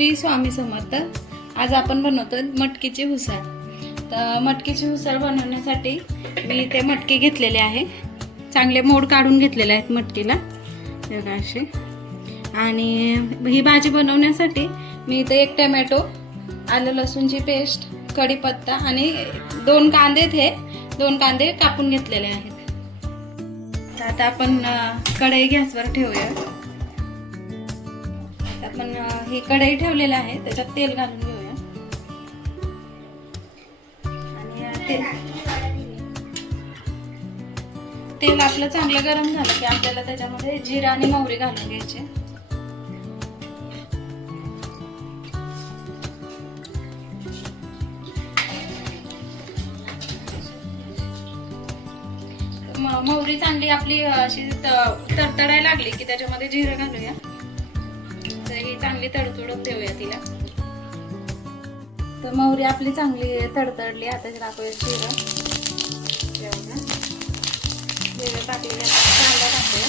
श्री स्वामी समर्थ. आज आपण बनवतोय मटकीची उसळ. तर मटकीची उसळ बनवण्यासाठी मी ते मटकी घेतलेले आहे. चांगले मोड काढून घेतलेले आहेत मटकीला बघा असे. आणि ही भाजी बनवण्यासाठी मी इथे 1 टोमॅटो, आलं लसूणची पेस्ट, कढीपत्ता आणि 2 कांदे, 2 कांदे कापून घेतलेले आहेत. तर आता आपण कढई गॅसवर ठेवूया. आपण ही कढई ठेवलेली आहे, त्याच्यात तेल घालून घेऊया. आणि तेल आपलं चांगलं गरम झालं की आपल्याला त्याच्यामध्ये जिरा आणि मोहरी घालून घ्यायचे. मोहरी चांगली आपली अशी तडतडायला लागली की त्याच्यामध्ये जिरं घालूया. तर ही चांगली तडतडून देऊया तिला. तर मोहरी आपली चांगली तडतडली. आता टाकूया जिरं. जिरं टाकलेलं कांदा टाकूया.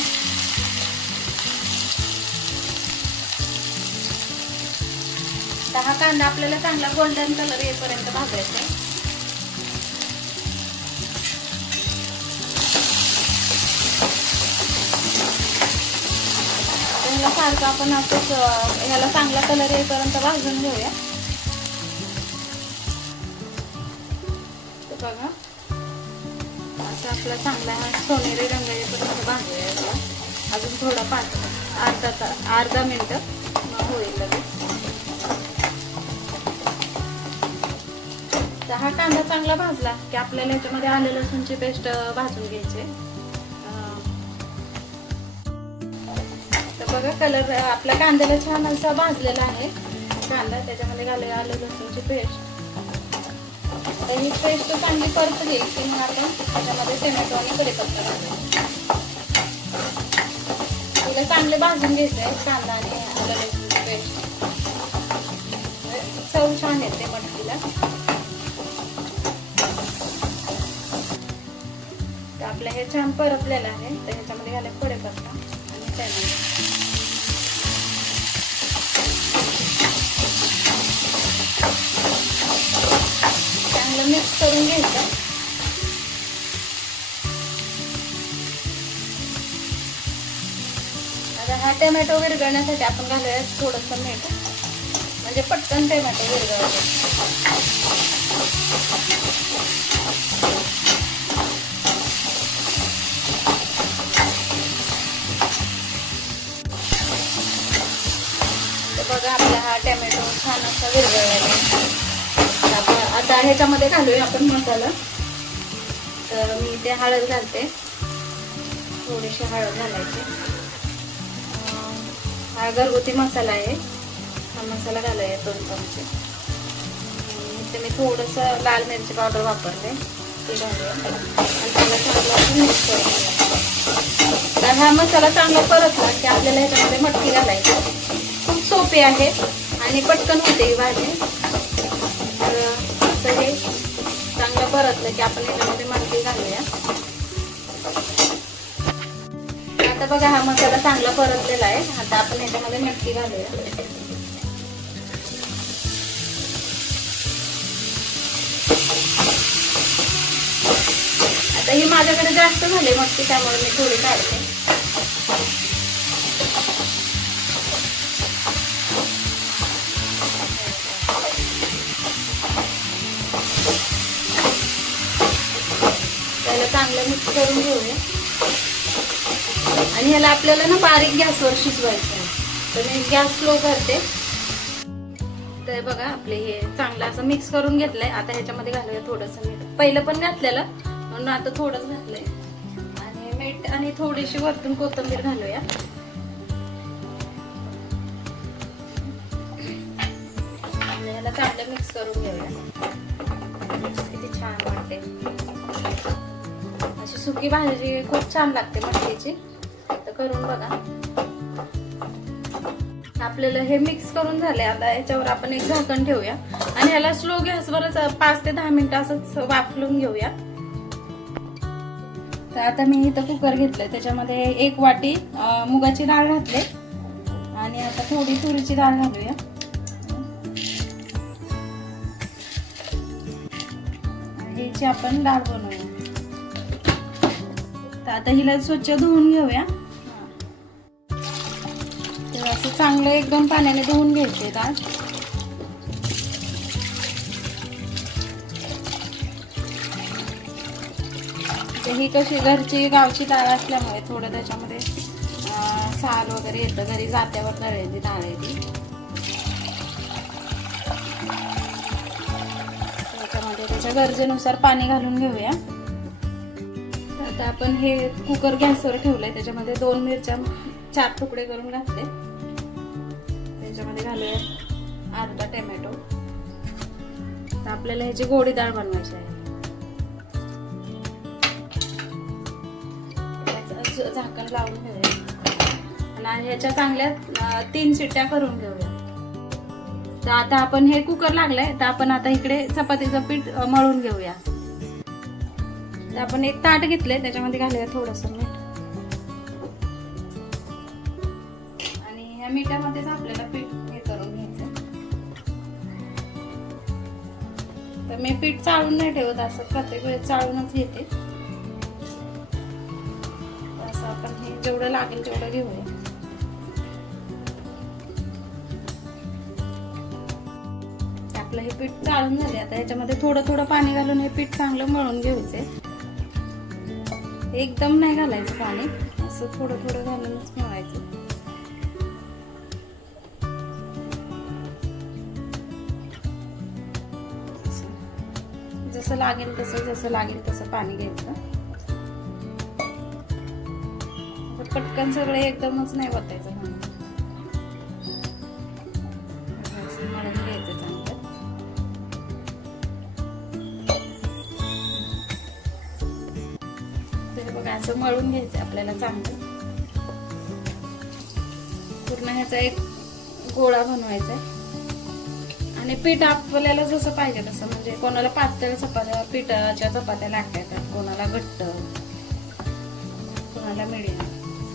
तर हा कांदा आपल्याला चांगला गोल्डन कलर येईपर्यंत भाजायचा. सारखं आपण असंच ह्याला चांगला कलर येईपर्यंत भाजून घेऊया. बघा आता आपला चांगला सोनेरी रंग येईपर्यंत भाजूया याला. अजून थोडा अर्धा मिनिट होईल लगेच. तर हा कांदा चांगला भाजला की आपल्याला याच्यामध्ये आलं लसूणची पेस्ट भाजून घ्यायची. बघा कलर आपल्या कांद्याला छान असा भाजलेला आहे कांदा. त्याच्यामध्ये घालूया आलं लसूणची पेस्ट. तर ही पेस्ट चांगली परतली की मग आपण त्याच्यामध्ये टोमॅटो आणि कढीपत्ता घालूया. तिला चांगले भाजून घ्यायचं आहे कांदा आणि आलं लसूणची पेस्ट. चव छान येते मटकीला. तर आपलं हे छान परतलेलं आहे. तर ह्याच्यामध्ये घालूया कढीपत्ता आणि टोमॅटो. मिक्स करून घ्यायचं. आता हा टोमॅटो विरघळण्यासाठी आपण घालूया थोडंसं मीठ, म्हणजे पटकन टोमॅटो विरघळतो. तर बघा आपला हा टोमॅटो छान असा विरघळलेला. आता ह्याच्यामध्ये घालूया आपण मसाला. तर मी इथे हळद घालते. थोडीशी हळद घालायची. हा घरगुती मसाला आहे. हा मसाला घालूया 2 चमचे. इथे मी थोडंसं लाल मिरची पावडर वापरते, ते घालूया. आणि त्याला चांगला मिक्स करून. तर हा मसाला चांगला परतला की आपल्याला ह्याच्यामध्ये मटकी घालायची. खूप सोपी आहे आणि पटकन होते ही भाजी. हे चांगलं परतलं की आपण याच्यामध्ये मटकी घालूया. आता बघा हा मसाला चांगला परतलेला आहे. आता आपण याच्यामध्ये मटकी घालूया. आता ही माझ्याकडे जास्त झाली मटकी, त्यामुळे मी थोडी काढते. त्याला चांगलं मिक्स करून घेऊया. आणि ह्याला आपल्याला ना बारीक गॅसवर शिजवायचं आहे. तर मी गॅस स्लो करते. तर बघा आपले हे चांगलं असं मिक्स करून घेतलंय. आता ह्याच्यामध्ये घालूया थोडंसं मीठ. पहिलं पण घातलेलं म्हणून आता थोडंच घातलंय. आणि मीठ आणि थोडीशी वरतून कोथिंबीर घालूया. ह्याला चांगलं मिक्स करून घेऊया. किती छान वाटते. अशी सुकी भाजी खूप छान लागते मटकीची. तर करून बघा. आपल्याला हे मिक्स करून झाले. आता याच्यावर आपण एक झाकण ठेवूया आणि ह्याला स्लो गॅसवरच 5 ते 10 मिनिटं असंच वाफलून घेऊया. तर आता मी इथं कुकर घेतलंय. त्याच्यामध्ये 1 वाटी मुगाची डाळ घातले आणि आता थोडी तुरीची डाळ घालूया. मटकीची आपण डाळ बनवूया. तर आता हिला स्वच्छ धुवून घेऊया. तर असं चांगलं एकदम पाण्याने धुवून घ्यायचे डाळ. ही कशी घरची गावची डाळ असल्यामुळे थोडं त्याच्यामध्ये साल वगैरे येतं. घरी जात्यावर दळलेली डाळ आहे ती. त्याच्यामध्ये त्याच्या गरजेनुसार पाणी घालून घेऊया. आता आपण हे कुकर गॅसवर ठेवलंय. त्याच्यामध्ये 2 मिरच्या 4 तुकडे करून घातले. त्याच्यामध्ये घालूया अर्धा टोमॅटो. तर आपल्याला ह्याची गोडी डाळ बनवायची आहे. झाकण लावून घेऊया आणि ह्याच्या चांगल्या 3 शिट्ट्या करून घेऊया. तर आता आपण हे कुकर लागलंय. तर आपण आता इकडे चपातीचं पीठ मळून घेऊया. तर आपण एक ताट घेतले. त्याच्यामध्ये घालूया थोडस मीठ आणि ह्या मिठामध्येच आपल्याला पीठ हे करून घ्यायचं. तर मी पीठ चाळून नाही ठेवत. असं प्रत्येक वेळेस चाळूनच घेते. आपण हे जेवढं लागेल तेवढं घेऊया. आपलं हे पीठ चाळून झाले. आता याच्यामध्ये थोडं थोडं पाणी घालून हे पीठ चांगलं मळून घ्यायचंय. एकदम नाही घालायचं पाणी. असं थोडं थोडं घालूनच मळायचं. जसं लागेल तसं पाणी घ्यायचं. पटकन सगळे एकदमच नाही वाटायचं. मळून घ्यायचं चांगलं. तर बघा असं मळून घ्यायचं आपल्याला चांगलं. पूर्ण ह्याचा एक गोळा बनवायचा आणि पीठ आपल्याला जसं पाहिजे तसं. म्हणजे कोणाला पातळ चपात्या पिठाच्या चपात्या लागतात, कोणाला घट्ट, कोणाला मिडियम.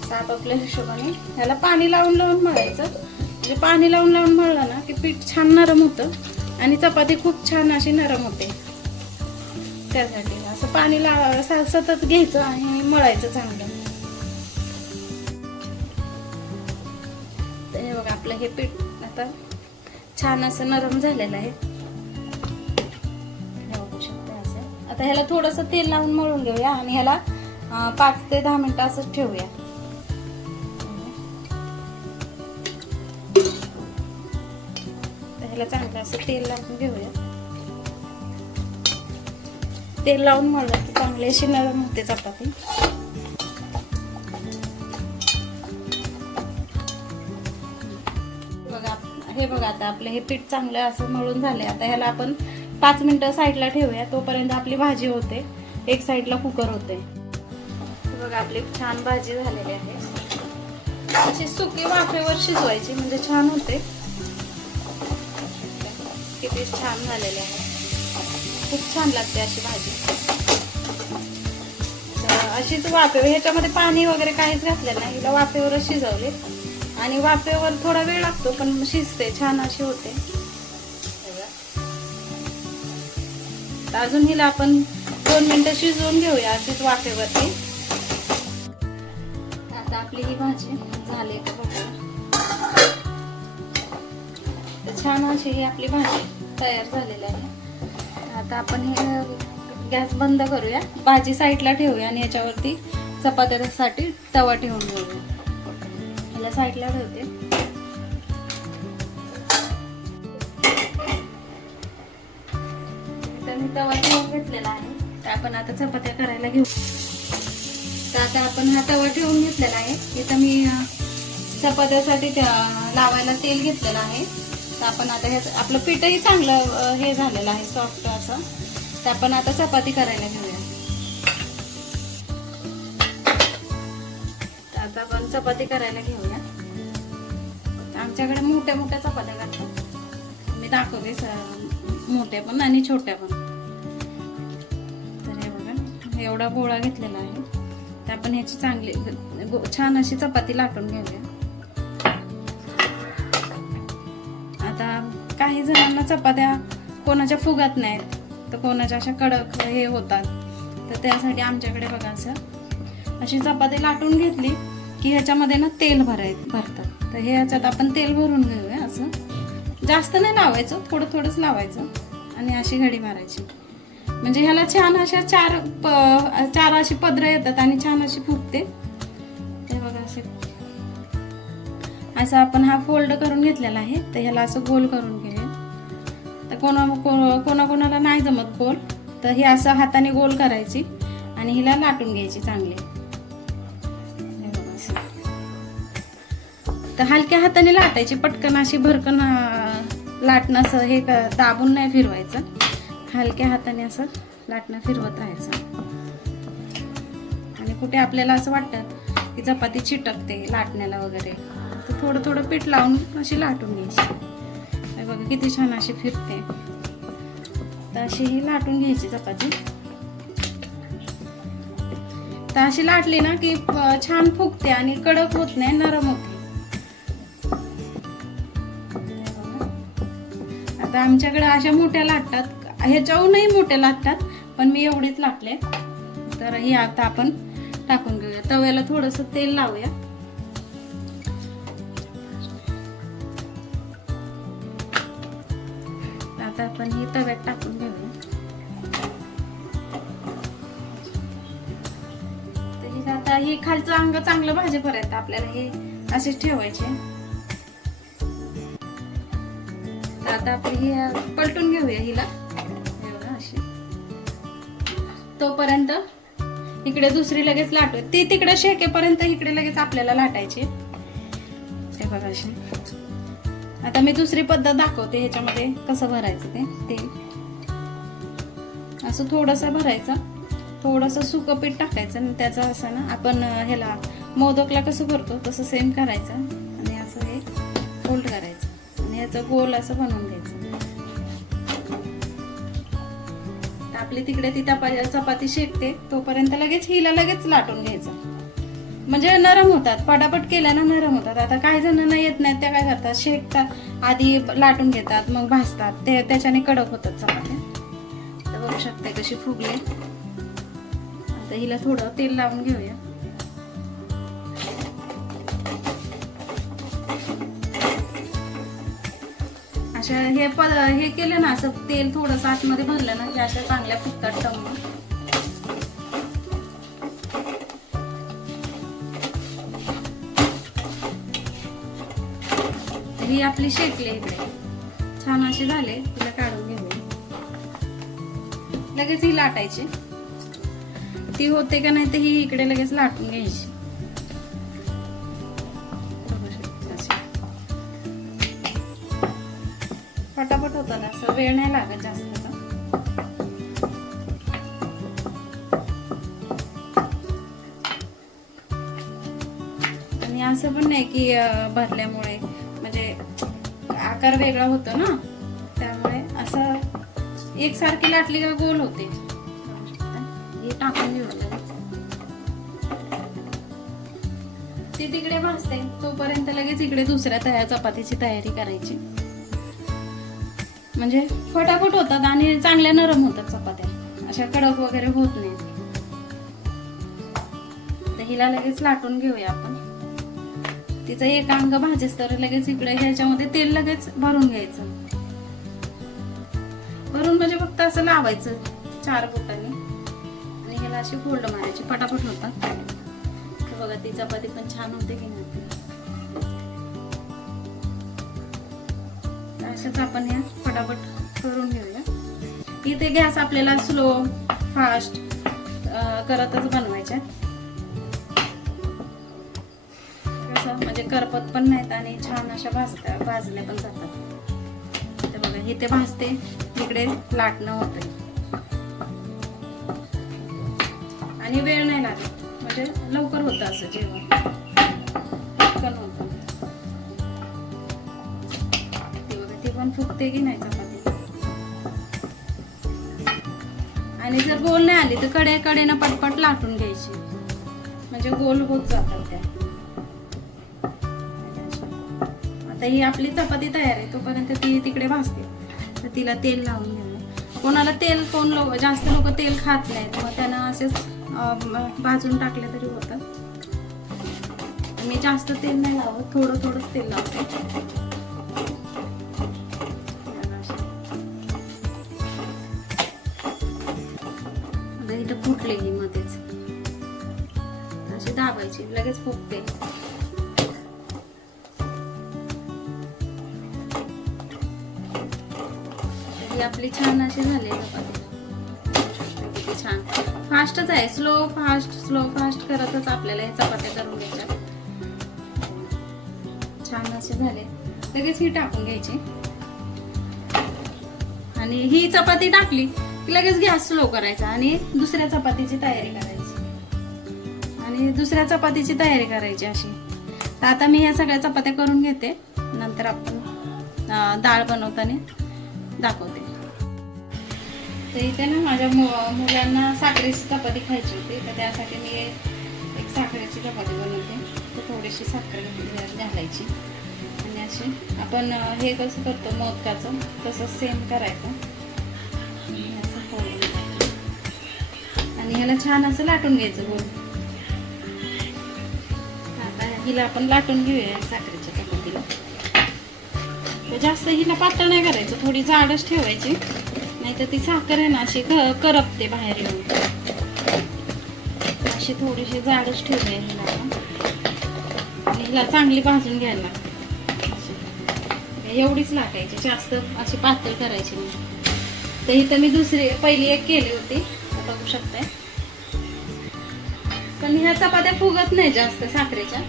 आपापल्या हिशोबाने ह्याला पाणी लावून लावून मळायचं. म्हणजे पाणी लावून लावून मळलं ना की पीठ छान नरम होतं आणि चपाती खूप छान अशी नरम होते. त्यासाठी असं पाणी सतत घ्यायचं आणि मळायचं चांगलं. तर हे बघा आपलं हे पीठ आता छान असं नरम झालेलं आहे. बघू शकता असं. आता ह्याला थोडंसं तेल लावून मळून घेऊया आणि ह्याला 5 ते 10 मिनिटं असंच ठेवूया. ह्याला चांगलं असं तेल लावून घेऊया. तेल लावून मळलं की चांगली अशी नरम होते चपाती. हे बघा आता आपलं हे पीठ चांगलं असं मळून झालंय. आता ह्याला आपण 5 मिनिटं साईडला ठेवूया. तोपर्यंत आपली भाजी होते. एक साईडला कुकर होते. बघा आपली छान भाजी झालेली आहे. अशी सुकी वाफेवर शिजवायची म्हणजे छान होते. किती छान झालेली आहे. खूप छान लागते अशी भाजी. अशीच वाफेवर, ह्याच्यामध्ये पाणी वगैरे काहीच घातलेलं नाही. हिला वाफेवरच शिजवले आणि वाफेवर थोडा वेळ लागतो पण शिजते छान अशी होते. अजून हिला आपण 2 मिनिटं शिजवून घेऊया अशीच वाफेवरती. आता आपली ही भाजी झाली. छान अशी ही आपली भाजी तयार झालेली आहे. आता आपण हे गॅस बंद करूया. भाजी साईडला ठेवूया आणि याच्यावरती चपात्यासाठी तवा ठेवून घेऊया. याला साईडला ठेवते. मी तवा ठेवून घेतलेला आहे. तर आपण आता चपात्या करायला घेऊ. तर आता आपण हा तवा ठेवून घेतलेला आहे. इथं मी चपात्यासाठी लावायला तेल घेतलेलं आहे. तर आपण आता हे आपलं पीठही चांगलं हे झालेलं आहे सॉफ्ट असं. तर आपण आता चपाती करायला घेऊया. तर आता आपण चपाती करायला घेऊया. आमच्याकडे मोठ्या मोठ्या चपात्या करतात. मी दाखवते मोठ्या पण आणि छोट्या पण. तर हे बघा एवढा गोळा घेतलेला आहे. तर आपण ह्याची चांगली छान अशी चपाती लाटून घेऊया. आता काही जणांना चपात्या कोणाच्या फुगत नाहीत. तर कोणाच्या अशा कडक हे होतात. तर त्यासाठी आमच्याकडे बघा अशी चपाती लाटून घेतली की ह्याच्यामध्ये ना तेल भरतात. तर हे ह्याच्यात आपण तेल भरून घेऊया. असं जास्त नाही लावायचं, थोडं थोडंच लावायचं आणि अशी घडी मारायची. म्हणजे ह्याला छान अशा चार अशी पदरं येतात आणि छान अशी फुगते. ते बघा असं आपण हा फोल्ड करून घेतलेला आहे. तर ह्याला असं गोल करून घेऊया. तर कोणाकोणाला नाही जमत गोल, तर हे असं हाताने गोल करायची आणि हिला लाटून घ्यायची चांगली. तर हलक्या हाताने लाटायची, पटकन अशी भरकन लाटणं असं हे दाबून नाही फिरवायचं. हलक्या हाताने असं लाटणं फिरवत राहायचं. आणि कुठे आपल्याला असं वाटतं की चपाती चिटकते लाटण्याला वगैरे, तर थोडं थोडं पीठ लावून अशी लाटून घ्यायची. बघा किती छान अशी फिरते. तर अशी ही लाटून घ्यायची चपाती. तर अशी लाटली ना की छान फुगते आणि कडक होत नाही, नरम होते. आता आमच्याकडे अशा मोठ्या लाटतात, ह्याच्याहूनही मोठ्या लाटतात, पण मी एवढीच लाटले. तर ही आता आपण टाकून घेऊया. तव्याला थोडंसं तेल लावूया. आता आपण ही तव्यात टाकून घेऊया. तर आता ही खालचं अंग चांगलं भाजेपर्यंत आपल्याला हे असेच ठेवायचे. आता आपण ही पलटून घेऊया हिला अशी. तोपर्यंत इकडे दुसरी लगेच लाटू. ती तिकडे शेकेपर्यंत इकडे लगेच आपल्याला लाटायची. हे बघा अशी. आता मी दुसरी पद्धत दाखवते ह्याच्यामध्ये कसं भरायचं ते तेल. असं थोडंसं भरायचं, थोडंसं सुकं पीठ टाकायचं आणि त्याचं असं ना आपण ह्याला मोदकला कसं भरतो तसं सेम करायचं आणि असं हे फोल्ड करायचं आणि याचं गोल असं बनवून घ्यायचं. आपली तिकडे ती चपाती शेकते तोपर्यंत लगेच हिला लगेच लाटून घ्यायचं. म्हणजे नरम होतात, पटापट केल्यानं नरम होतात. आता काही जणांना येत नाहीत, त्या काय करतात, शेकतात, आधी लाटून घेतात, मग भाजतात, ते त्याच्याने कडक होतात चपात्या. तर बघू शकते कशी फुगले. आता हिला थोडं तेल लावून घेऊया. अशा हे केलं ना, असं तेल थोडंसं आतमध्ये भरलं ना की अशा चांगल्या फुगतात टम्म. ही आपली शेकली इकडे छान अशी झाले. तिला काढून घेऊया. लगेच ही लाटायची. ती होते का नाही तर ही इकडे लगेच लाटून घ्यायची. पटापट होतं ना, असं वेळ नाही लागत जास्त. आणि असं पण नाही की भरल्यामुळे म्हणजे आकार वेगळा होतो ना, त्यामुळे असं एकसारखी लाटली का गोल होते. हे टाकून घेऊ. ती तिकडे भाजते तोपर्यंत लगेच इकडे दुसऱ्या चपातीची तयारी करायची. म्हणजे फटाफट होतात आणि चांगल्या नरम होतात चपात्या, अशा कडक वगैरे होत नाही. तर हिला लगेच लाटून घेऊया आपण. तिचं एक अंग भाजेस तर लगेच इकडे ह्याच्यामध्ये तेल लगेच भरून घ्यायचं. भरून म्हणजे फक्त असं लावायचं 4 बोटांनी आणि ह्याला अशी फोल्ड मारायची. पटापट होतात. तर बघा ती चपाती पण छान होते की नाही. अशाच आपण या फटाफट करून घेऊया. इथे गॅस आपल्याला स्लो फास्ट करतच बनवायच्या. म्हणजे करपत पण नाहीत आणि छान अशा भाजल्या पण जातात. तर बघा इथे भाजते, इकडे लाटणं होतंय आणि वेळ नाही लागत. म्हणजे लवकर होतं असं जेवण, पटकन होतं. ती पण फुगते की नाही चपाती. आणि जर गोल नाही आली तर कडेनं पटपट लाटून घ्यायची, म्हणजे गोल होत जातात त्या. आता ही आपली चपाती तयार आहे तोपर्यंत ती तिकडे भाजते. तर तिला तेल लावून घेऊया. कोणाला तेल जास्त लोक तेल खात नाहीत, मग त्यांना असेच भाजून टाकले तरी होतात. मी जास्त तेल नाही लावत, थोडं थोडंच तेल लावते. आता इथं फुटले ही मध्येच, अशी दाबायची लगेच फुटते. ही आपली छान अशी झाली चपाती. किती छान, फास्टच आहे. स्लो फास्ट करतच आपल्याला हे चपात्या करून घ्यायच्या. छान असे झाले, लगेच ही टाकून घ्यायची. आणि ही चपाती टाकली की लगेच गॅस स्लो करायचा आणि दुसऱ्या चपातीची तयारी करायची अशी. तर आता मी ह्या सगळ्या चपात्या करून घेते, नंतर आपण डाळ बनवताना दाखवते. तर इथे ना माझ्या मुलांना साखरेची चपाती खायची होती, तर त्यासाठी मी एक साखरेची चपाती बनवते. तर थोडीशी साखर घालायची आणि अशी आपण हे कसं करतो मोदकाचं तसं सेम करायचं. आणि ह्याला छान असं लाटून घ्यायचं गोल. आता हिला आपण लाटून घेऊया साखरेच्या चपातीला. तर जास्त हिला पातळ नाही करायचं, थोडी जाडच ठेवायची, नाही तर ती साखर आहे ना अशी करपते बाहेर येऊन. अशी थोडीशी जाडच ठेवूया हिला आपण. आणि हिला चांगली भाजून घ्यायला लागते. एवढीच लाटायची, जास्त अशी पातळ करायची नाही. तर इथं मी पहिली एक केली होती, बघू शकताय. पण ह्या चपात्या फुगत नाही जास्त साखरेच्या,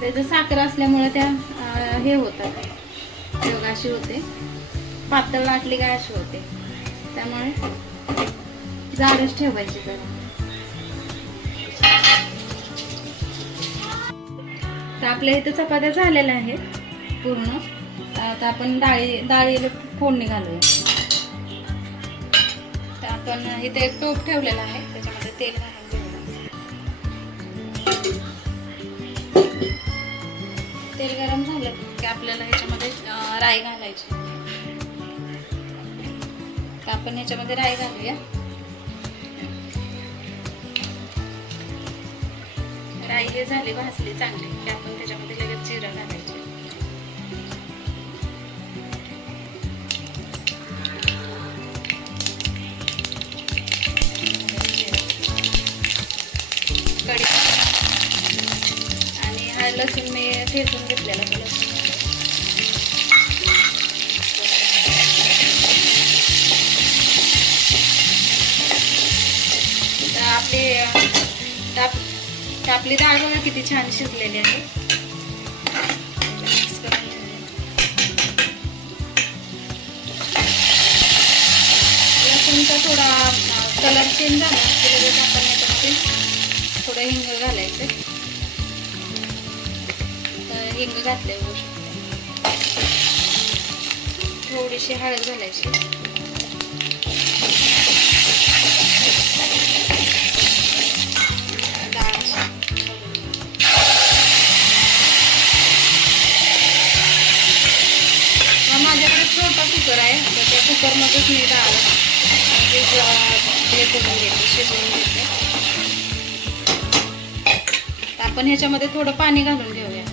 त्याचं साखर असल्यामुळे त्या हे होतात, अशी होते. पातळ लाटली काय अशी होते, त्यामुळे जाडच ठेवायची जरा. तर आपल्या इथे चपात्या झालेल्या आहेत पूर्ण. आता आपण डाळीला फोडणी घालूया. तर आपण इथे एक टोप ठेवलेला आहे, त्याच्यामध्ये तेल घालून घेऊया. तेल गरम झालं की आपल्याला ह्याच्यामध्ये राई घालायची. तर आपण ह्याच्यामध्ये राई घालूया. राई हे झाली भाजली चांगली की आपण त्याच्यामध्ये लगेच जिरं घालायचं. आणि हा लसूण मी ठेचून घेतलेला लसूण. आपली डाळ बघा किती छान शिजलेली आहे. मिक्स करून लसूणचा थोडा कलर चेंज झाला की लगेच आपण याच्यामध्ये थोडं हिंग घालायचं. तर हिंग घातले थोडीशी हळद घालायची. माझ्याकडे छोटा कुकर आहे, तर त्या कुकरमध्येच मी डाळ हे करून घेते, शिजवून घेते. आपण ह्याच्यामध्ये थोडं पाणी घालून घेऊया.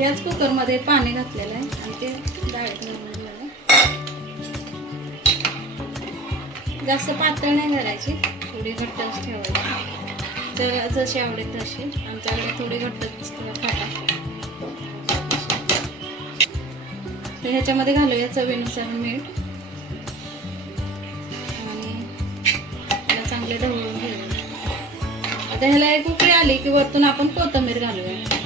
याच कुकरमध्ये पाणी घातलेलं आहे आणि ते डाळीत घालून घेऊया. जास्त पातळ नाही करायची, थोडी घट्टच ठेवायची. तर जशी आवडेल तशी. आमच्याकडे थोडी घट्टच खातात. तर ह्याच्यामध्ये घालूया चवीनुसार मीठ आणि त्याला चांगले ढवळून घेऊया. आता ह्याला एक उकळी आली की वरतून आपण कोथिंबीर घालूया.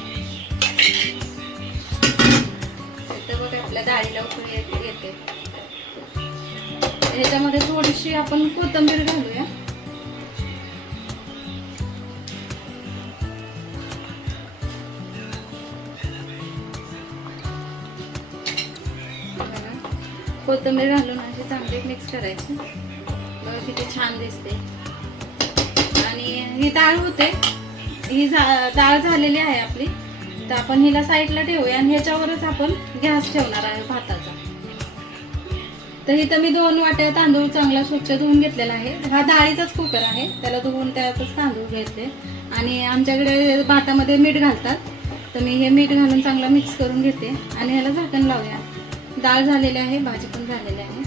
तर बघा आपल्या डाळीला उकळी येते. ह्याच्यामध्ये थोडीशी आपण कोथिंबीर घालूया. कोथिंबीर घालून अशी चांगली मिक्स करायची. बघा किती छान दिसते. आणि ही डाळ होते, ही डाळ झालेली आहे आपली. तर आपण हिला साईडला ठेवूया आणि ह्याच्यावरच आपण गॅस ठेवणार आहे भाताचा. तर इथं मी 2 वाट्या तांदूळ चांगला स्वच्छ धुवून घेतलेला आहे. हा डाळीचाच कुकर आहे, त्याला धुवून त्यातच तांदूळ घेतले. आणि आमच्याकडे भातामध्ये मीठ घालतात, तर मी हे मीठ घालून चांगला मिक्स करून घेते आणि ह्याला झाकण लावूया. डाळ झालेली आहे, भाजी पण झालेली आहे.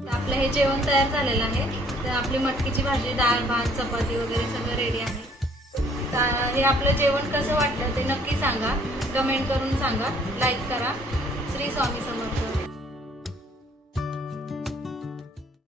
तर आपलं हे जेवण तयार झालेलं आहे. तर आपली मटकीची भाजी, डाळ, भात, चपाती वगैरे सगळं रेडी आहे. तर हे आपलं जेवण कसं वाटलं ते नक्की सांगा, कमेंट करून सांगा, लाईक करा. श्री स्वामी समर्थ.